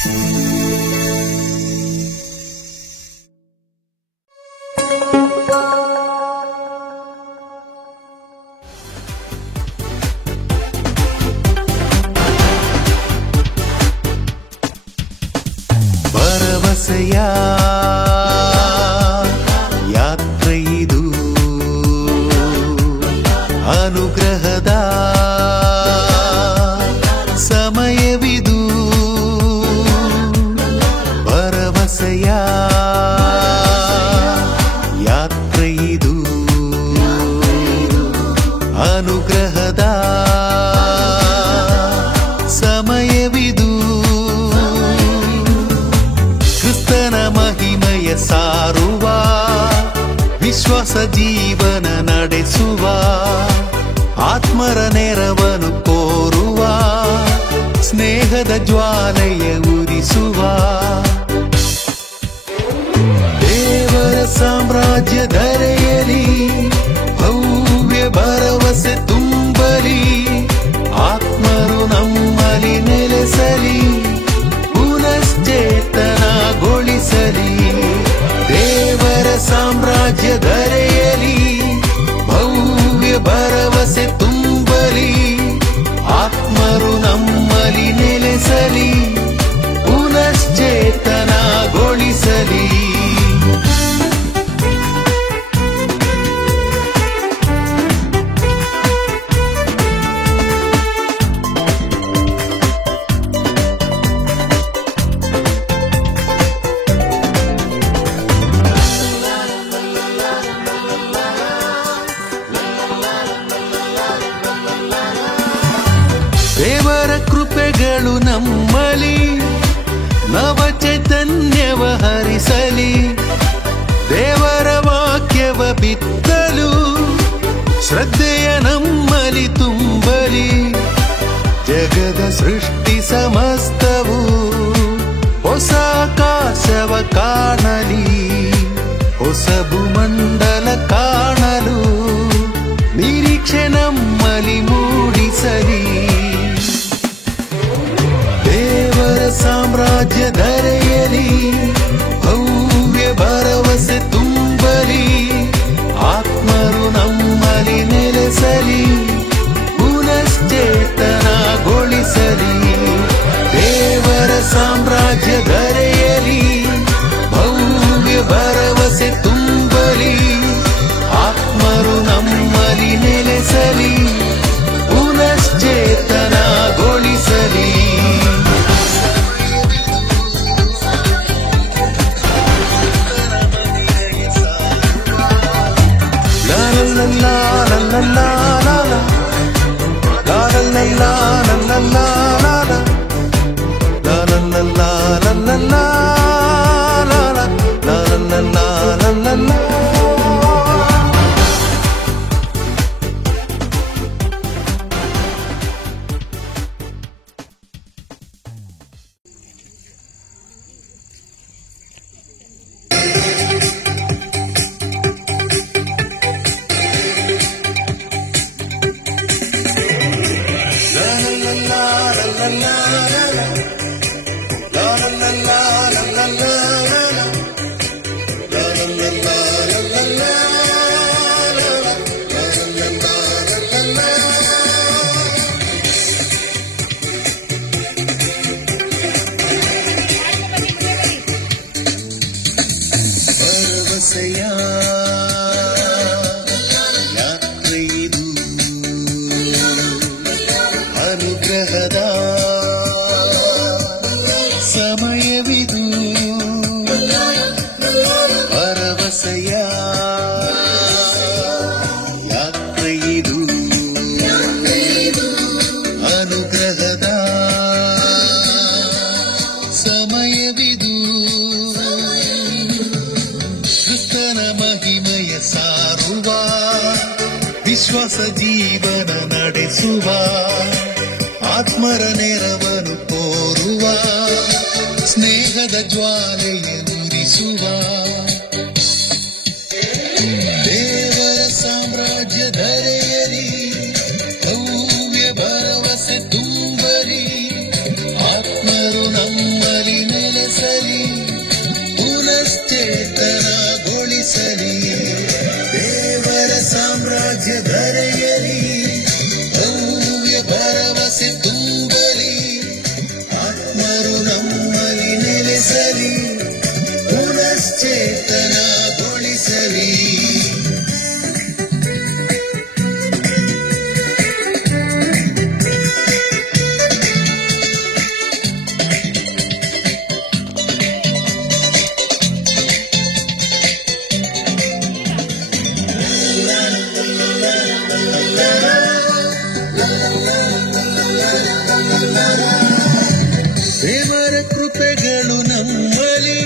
ಭರವಸೆಯ ಯಾತ್ರೆ ಇದು, ಅನುಗ್ರಹದ ಸಮಯವಿದು. ಭರವಸೆಯ ಯಾತ್ರೆ ಇದು, ಅನುಗ್ರಹದ ಸಮಯವಿದು. ಕ್ರಿಸ್ತನ ಮಹಿಮೆಯ ಸಾರುವ, ವಿಶ್ವಾಸ ಜೀವನ ನಡೆಸುವ, ಆತ್ಮರ ನೆರವನ್ನು ಕೋರುವ, ಸ್ನೇಹದ ಜ್ವಾಲೆಯ ಉರಿಸುವ, ದೇವರ ಸಾಮ್ರಾಜ್ಯ ಧರೆಯಲಿ, ಭವ್ಯ ಭರವಸೆ ತುಂಬಲಿ, ಆತ್ಮರು ನಮ್ಮಲ್ಲಿ ನೆಲೆಸಲಿ, ಪುನಶ್ಚೇತನಗೊಳಿಸಲಿ. ದೇವರ ಸಾಮ್ರಾಜ್ಯ ಧರೆಯಲಿ, ಭವ್ಯ ಭರವಸೆ ತುಂಬಲಿ, ಆತ್ಮರು ನಮ್ಮಲ್ಲಿ ನೆಲೆಸಲಿ, ಪುನಶ್ಚೇತನಗೊಳಿಸಲಿ. ದೇವರ ಕೃಪೆಗಳು ನಮ್ಮಲ್ಲಿ ನವ ಚೈತನ್ಯವ ಹರಿಸಲಿ, ದೇವರ ವಾಕ್ಯವ ಬಿತ್ತಲು, ಶ್ರದ್ಧೆಯ ನಮ್ಮಲ್ಲಿ ತುಂಬಲಿ. ಜಗದ ಸೃಷ್ಟಿ ಸಮಸ್ತವು ಹೊಸ ಆಕಾಶವ ಕಾಣಲಿ, ಹೊಸ ಭೂಮಂಡಲ ಕಾಣಲು, ನಿರೀಕ್ಷೆ ನಮ್ಮಲ್ಲಿ ಮೂಡಿಸಲಿ. ದೇವರ ಸಾಮ್ರಾಜ್ಯ ಧರೆಯಲಿ, ಭವ್ಯ ಭರವಸೆ ತುಂಬಲಿ, ಆತ್ಮರು ನಮ್ಮಲ್ಲಿ ನೆಲೆಸಲಿ, ಪುನಶ್ಚೇತನಗೊಳಿಸಲಿ. ದೇವರ ಸಾಮ್ರಾಜ್ಯ ಧರೆಯಲಿ, ಭವ್ಯ ಭರವಸೆ ತುಂಬಲಿ, ಆತ್ಮರು ನಮ್ಮಲ್ಲಿ ನೆಲೆಸಲಿ, ಪುನಶ್ಚೇತನಗೊಳಿಸಲಿ. La la la la la la la la, la la la la la la la la, la la la la la la la la, la la la la la la. ಭರವಸೆಯ ಯಾತ್ರೆ ಇದು, ಅನುಗ್ರಹದ ಸಮಯವಿದು. ಭರವಸೆಯ ಯಾತ್ರೆ ಇದು, ಅನುಗ್ರಹದ ಸಮಯವಿದು. ಕ್ರಿಸ್ತನ ಮಹಿಮೆಯ ಸಾರುವ, ವಿಶ್ವಾಸ ಜೀವನ ನಡೆಸುವ, ಆತ್ಮರ ನೆರವನ್ನು ಕೋರುವ, ಸ್ನೇಹದ ಜ್ವಾಲೆಯ ಉರಿಸುವ, ದೇವರ ಸಾಮ್ರಾಜ್ಯ ಧರೆಯಲಿ, ಭವ್ಯ ಭರವಸೆ ತುಂಬಲಿ, ಆತ್ಮರು ನಮ್ಮಲ್ಲಿ ಆತ್ಮರು ನಮ್ಮಲ್ಲಿ ನೆಲೆಸಲಿ, ಪುನಶ್ಚೇತನಗೊಳಿಸಲಿ. ದೇವರ ಕೃಪೆಗಳು ನಮ್ಮಲ್ಲಿ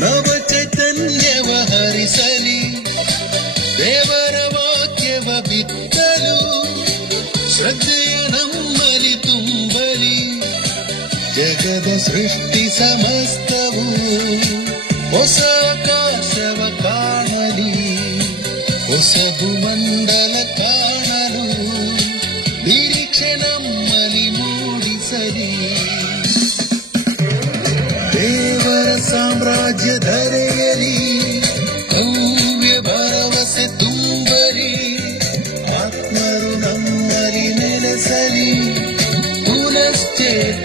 ನವ ಚೈತನ್ಯವ ಹರಿಸಲಿ, ದೇವರ ವಾಕ್ಯವ ಬಿತ್ತಲು ಶ್ರದ್ಧೆಯ ನಮ್ಮಲ್ಲಿ ತುಂಬಲಿ. ಜಗದ ಸೃಷ್ಟಿ ಸಮಸ್ತವು ಹೊಸ ಆಕಾಶವ ಕಾಣಲಿ, ಹೊಸದು ಮಂಡಲ ಕಾಣಲು ನಿರೀಕ್ಷೆ ನಮ್ಮಲ್ಲಿ ಮೂಡಿಸಲಿ. ದೇವರ ಸಾಮ್ರಾಜ್ಯ ಧರೆಯಲಿ, ಭವ್ಯ ಭರವಸೆ ತುಂಬಲಿ, ಆತ್ಮರು ನಮ್ಮಲ್ಲಿ ನೆಲೆಸಲಿ, ಪುನಶ್ಚೇತನಗೊಳಿಸಲಿ.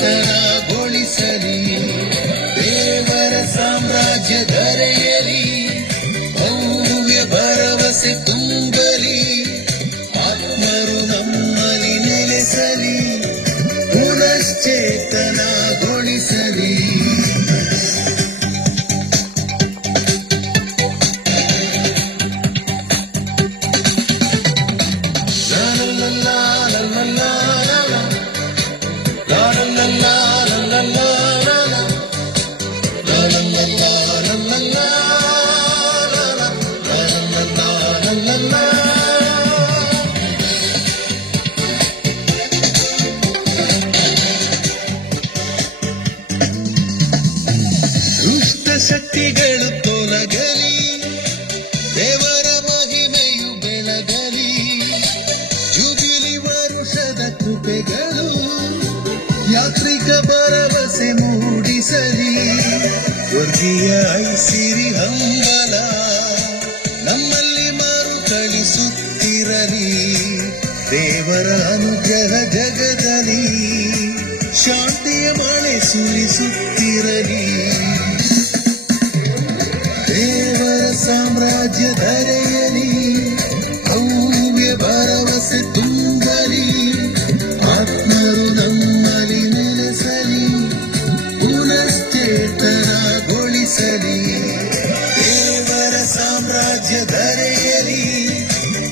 ದೇವರ ಸಾಮ್ರಾಜ್ಯ ಧರೆಯಲಿ, ಭವ್ಯ ಭರವಸೆ ತುಂಬಲಿ, ಆತ್ಮರು ನಮ್ಮಲ್ಲಿ ನೆಲೆಸಲಿ, ಪುನಶ್ಚೇತನಗೊಳಿಸಲಿ. ದುಷ್ಟ ಶಕ್ತಿಗಳು ತೊಲಗಲಿ, ದೇವರ ಮಹಿಮೆಯು ಬೆಳಗಲಿ, ಜುಬಿಲಿ ವರುಷದ ಕೃಪೆಗಳು ಯಾತ್ರಿಕ ಭರವಸೆ ಮೂಡಿಸಲಿ. ಸ್ವರ್ಗೀಯ ಐಸಿರಿ ಹಂಬಲ ನಮ್ಮಲ್ಲಿ ಮರುಕಳಿಸುತ್ತಿರಲಿ, ದೇವರ ಅನುಗ್ರಹ ಜಗದಲ್ಲಿ ಶಾಂತಿಯ ಮಳೆ ಸುರಿಸುತ್ತಿರಲಿ. ದೇವರ ಸಾಮ್ರಾಜ್ಯ ಧರೆಯಲಿ, ಭವ್ಯ ಭರವಸೆ ತುಂಬಲಿ, ಆತ್ಮರು ನಮ್ಮಲ್ಲಿ ನೆಲೆಸಲಿ, ಪುನಶ್ಚೇತನಗೊಳಿಸಲಿ. ದೇವರ ಸಾಮ್ರಾಜ್ಯ ಧರೆಯಲಿ,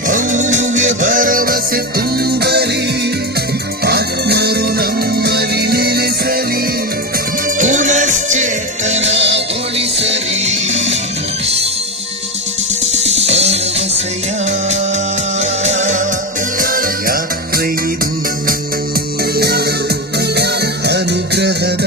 ಭವ್ಯ ಭರವಸೆ ತುಂಬಲಿ, ಆತ್ಮರು ನಮ್ಮಲ್ಲಿ ನೆಲೆಸಲಿ, ಪುನಶ್ಚೇತನಗೊಳಿಸಲಿ. ಭರವಸೆಯ ಯಾತ್ರೆಯಿದು, ಅನುಗ್ರಹದ